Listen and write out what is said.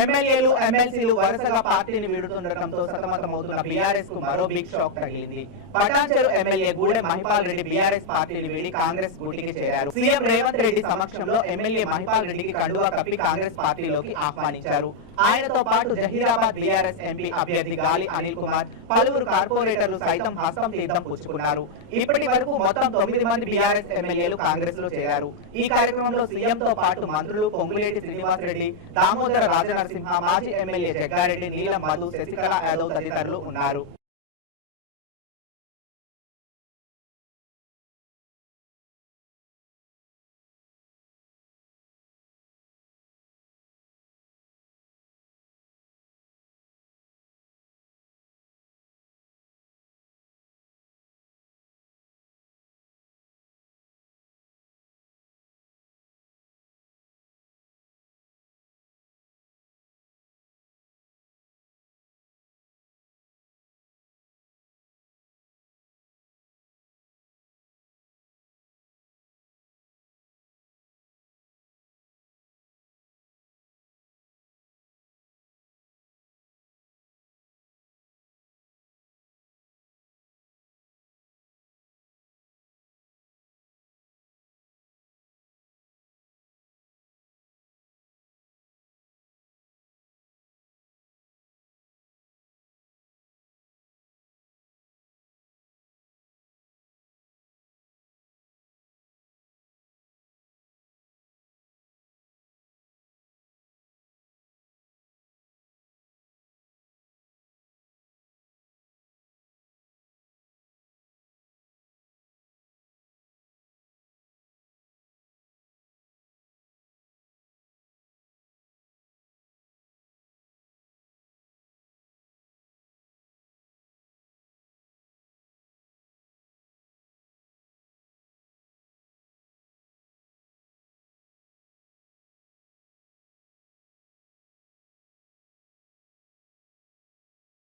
ఎమ్మెల్యేలు ఎమ్మెల్సీలు వరుసగా పార్టీని వీడుతుండటంతో సతమతమవుతున్న బీఆర్ఎస్ కు మరో బిగ్ షాక్ తగిలింది. పటాన్చెరు ఎమ్మెల్యే గూడెం మహిపాల్ రెడ్డి బీఆర్ఎస్ పార్టీని వీడి కాంగ్రెస్ గూటికి చేరారు. సీఎం రేవంత్ రెడ్డి సమక్షంలో ఎమ్మెల్యే మహిపాల్ రెడ్డికి కండువా కప్పి కాంగ్రెస్ పార్టీలోకి ఆహ్వానించారు. ఆయనతో పాటు జహీరాబాద్ బీఆర్ఎస్ ఎంపీ అభ్యర్థి గాలి అనిల్ కుమార్, పలువురు కార్పొరేటర్లు సైతం హస్తం తీర్థం పుచ్చుకున్నారు. ఇప్పటి వరకు మొత్తం 9 మంది బీఆర్ఎస్ ఎమ్మెల్యేలు కాంగ్రెస్ లో చేరారు. ఈ కార్యక్రమంలో సీఎంతో పాటు మంత్రులు పొంగులేటి శ్రీనివాసరెడ్డి, దామోదర రాజనరసింహ, మాజీ ఎమ్మెల్యే జగ్గారెడ్డి, నీలం మధు, శశికళ యాదవ్ తదితరులు ఉన్నారు.